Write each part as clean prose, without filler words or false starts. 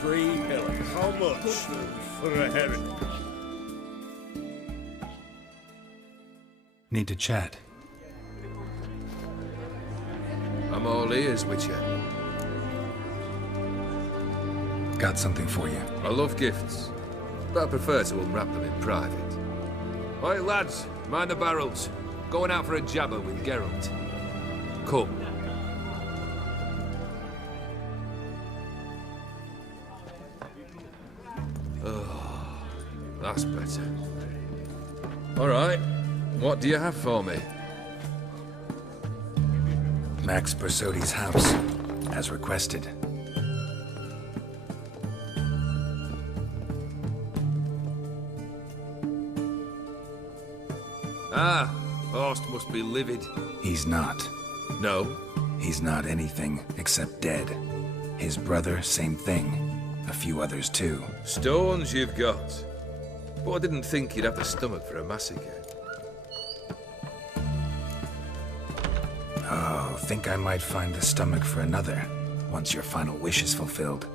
3 pillars. How much for a herring? Need to chat. I'm all ears, Witcher. Got something for you. I love gifts, but I prefer to unwrap them in private. Oi, lads, mind the barrels. Going out for a jabber with Geralt. Come. Oh, that's better. All right, what do you have for me? Max Bersodi's house, as requested. Ah, Horst must be livid. He's not. No? He's not anything except dead. His brother, same thing. A few others too. Stones you've got. But I didn't think you'd have the stomach for a massacre. Oh, think I might find the stomach for another, once your final wish is fulfilled.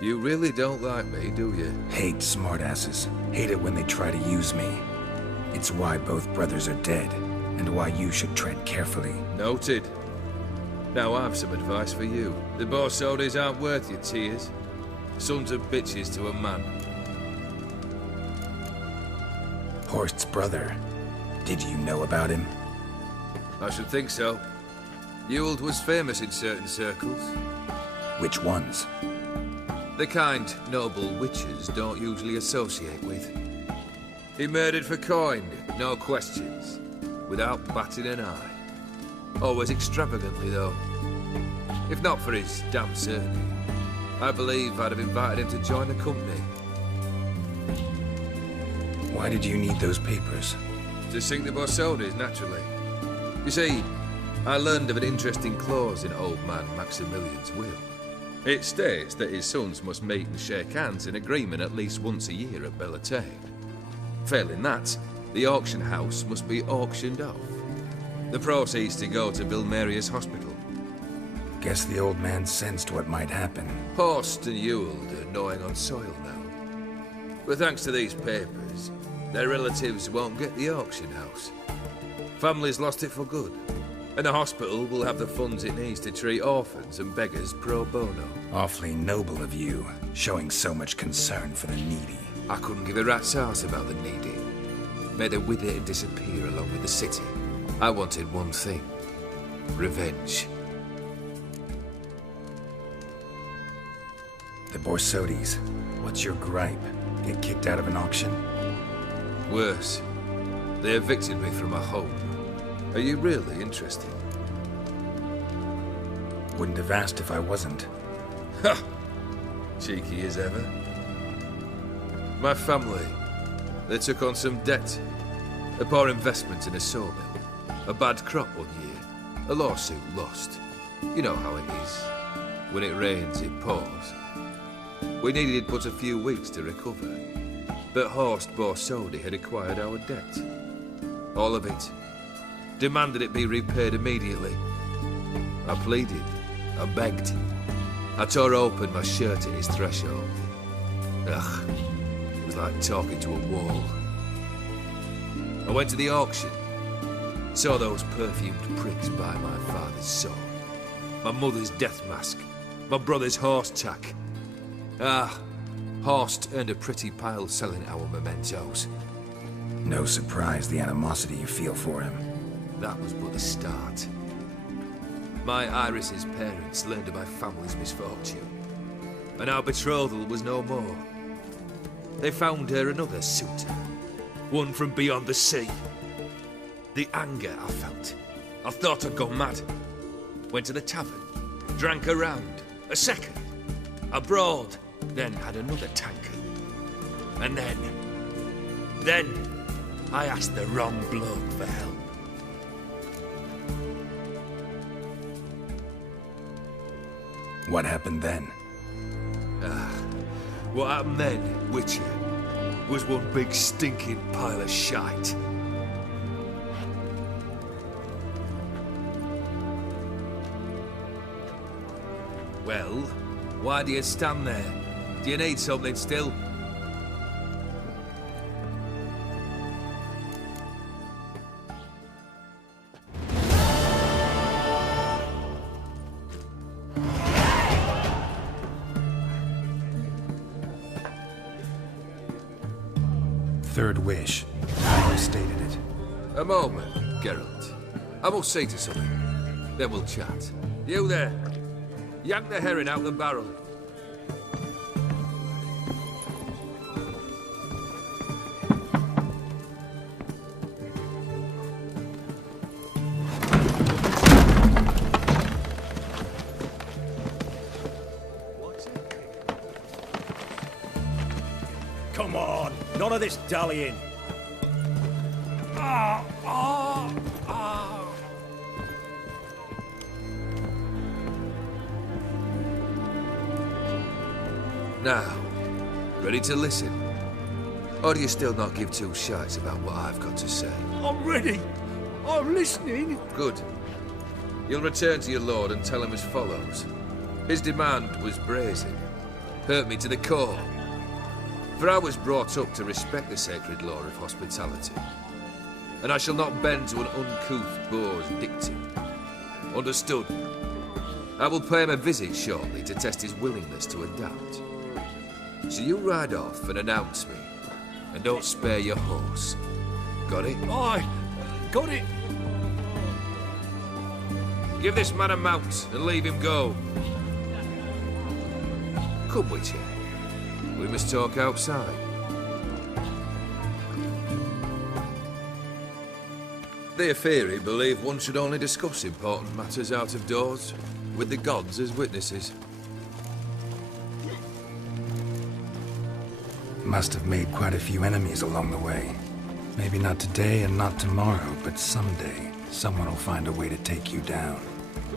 You really don't like me, do you? Hate smartasses. Hate it when they try to use me. It's why both brothers are dead, and why you should tread carefully. Noted. Now I've some advice for you. The Borsodis aren't worth your tears. Sons of bitches to a man. Horst's brother. Did you know about him? I should think so. Ewald was famous in certain circles. Which ones? The kind noble witches don't usually associate with. He murdered for coin, no questions, without batting an eye. Always extravagantly, though. If not for his damn surname, I believe I'd have invited him to join the company. Why did you need those papers? To sink the Borsodis, naturally. You see, I learned of an interesting clause in old man Maximilian's will. It states that his sons must meet and shake hands in agreement at least once a year at Bellatane. Failing that, the auction house must be auctioned off. The proceeds to go to Vilmeria's hospital. Guess the old man sensed what might happen. Horst and Ewald are gnawing on soil now. But thanks to these papers, their relatives won't get the auction house. Family's lost it for good, and the hospital will have the funds it needs to treat orphans and beggars pro bono. Awfully noble of you, showing so much concern for the needy. I couldn't give a rat's ass about the needy. Made her wither and disappear along with the city. I wanted one thing. Revenge. The Borsodis. What's your gripe? Get kicked out of an auction? Worse. They evicted me from my home. Are you really interested? Wouldn't have asked if I wasn't. Ha! Cheeky as ever. My family, they took on some debt. A poor investment in a sawmill. A bad crop one year. A lawsuit lost. You know how it is. When it rains, it pours. We needed but a few weeks to recover. But Horst Borsodi had acquired our debt. All of it. Demanded it be repaid immediately. I pleaded. I begged. I tore open my shirt at his threshold. Ugh. It was like talking to a wall. I went to the auction. Saw those perfumed pricks buy my father's sword. My mother's death mask. My brother's horse tack. Ah, Horst earned a pretty pile selling our mementos. No surprise the animosity you feel for him. That was but the start. My Iris's parents learned of my family's misfortune, and our betrothal was no more. They found her another suitor, one from beyond the sea. The anger I felt, I thought I'd gone mad. Went to the tavern, drank a round, a second, abroad, then had another tankard. And then I asked the wrong bloke for help. What happened then? What happened then, Witcher, was one big stinking pile of shite. Well, Why do you stand there? Do you need something still? Third wish. How you stated it. A moment, Geralt. I must see to something. Then we'll chat. You there. Yank the herring out the barrel. Come on, none of this dallying. Now, ready to listen? Or do you still not give two shites about what I've got to say? I'm ready. I'm listening. Good. You'll return to your lord and tell him as follows. His demand was brazen. Hurt me to the core. For I was brought up to respect the sacred law of hospitality. And I shall not bend to an uncouth boor's dictum. Understood? I will pay him a visit shortly to test his willingness to adapt. So you ride off and announce me. And don't spare your horse. Got it? Aye, got it. Give this man a mount and leave him go. Come with you. We must talk outside. The Aetheri believe one should only discuss important matters out of doors, with the gods as witnesses. Must have made quite a few enemies along the way. Maybe not today and not tomorrow, but someday, someone will find a way to take you down.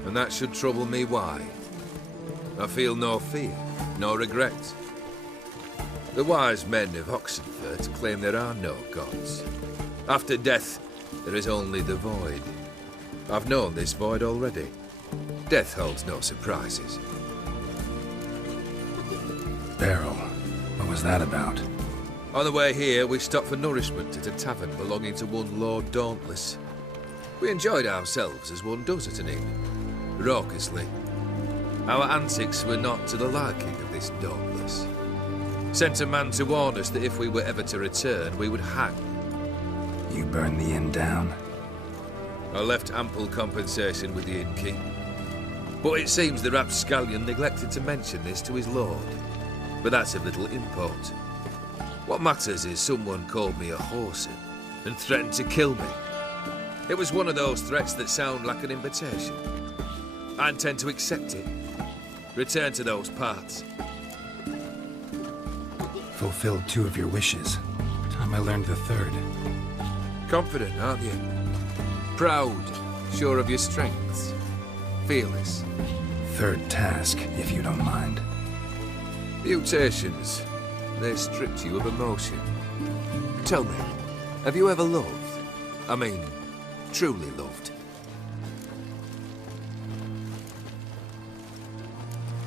And that should trouble me why? I feel no fear, no regret. The wise men of Oxenfurt claim there are no gods. After death, there is only the void. I've known this void already. Death holds no surprises. Beryl, what was that about? On the way here, we stopped for nourishment at a tavern belonging to one Lord Dauntless. We enjoyed ourselves as one does at an inn, raucously. Our antics were not to the liking of this Dauntless. Sent a man to warn us that if we were ever to return, we would hang. You burned the inn down? I left ample compensation with the innkeep. But it seems the rapscallion neglected to mention this to his lord. But that's of little import. What matters is someone called me a whoreson and threatened to kill me. It was one of those threats that sound like an invitation. I intend to accept it. Return to those parts. Fulfilled 2 of your wishes. Time I learned the 3rd. Confident, aren't you? Proud, sure of your strengths. Fearless. 3rd task, if you don't mind. Mutations. They stripped you of emotion. Tell me, have you ever loved? I mean, truly loved?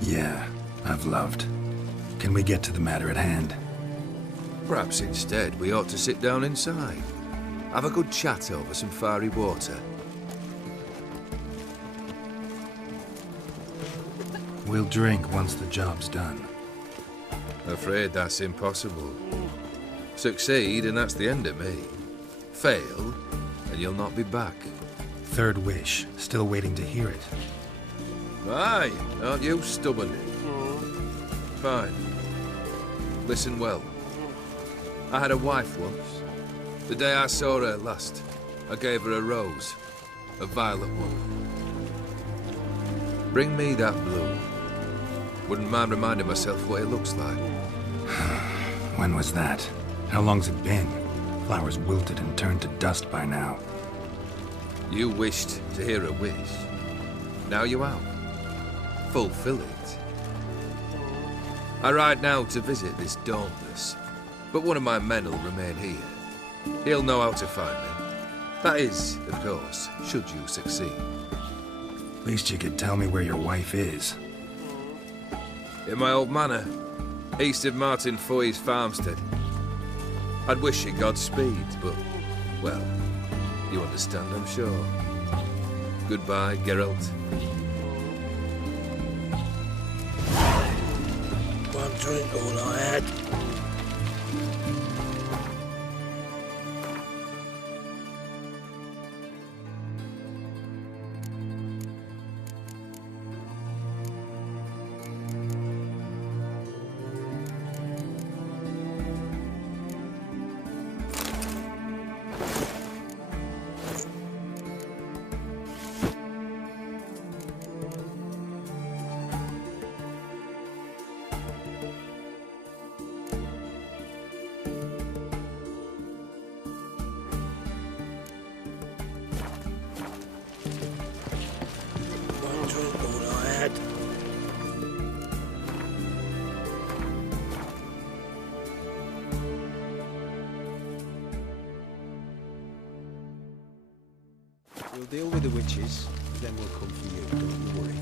Yeah, I've loved. Can we get to the matter at hand? Perhaps instead we ought to sit down inside. Have a good chat over some fiery water. We'll drink once the job's done. Afraid that's impossible. Succeed and that's the end of me. Fail and you'll not be back. 3rd wish. Still waiting to hear it. Aye, aren't you stubborn? Fine. Listen well. I had a wife once. The day I saw her last, I gave her a rose. A violet one. Bring me that bloom. Wouldn't mind reminding myself what it looks like. When was that? How long's it been? Flowers wilted and turned to dust by now. You wished to hear a wish. Now you have. Fulfill it. I ride now to visit this Dauntless, but one of my men will remain here. He'll know how to find me. That is, of course, should you succeed. Least you could tell me where your wife is. In my old manor, east of Martin Foy's farmstead. I'd wish you Godspeed, but, well, you understand, I'm sure. Goodbye, Geralt. One drink, all I had. All I had. We'll deal with the witches, then we'll come for you, don't you worry.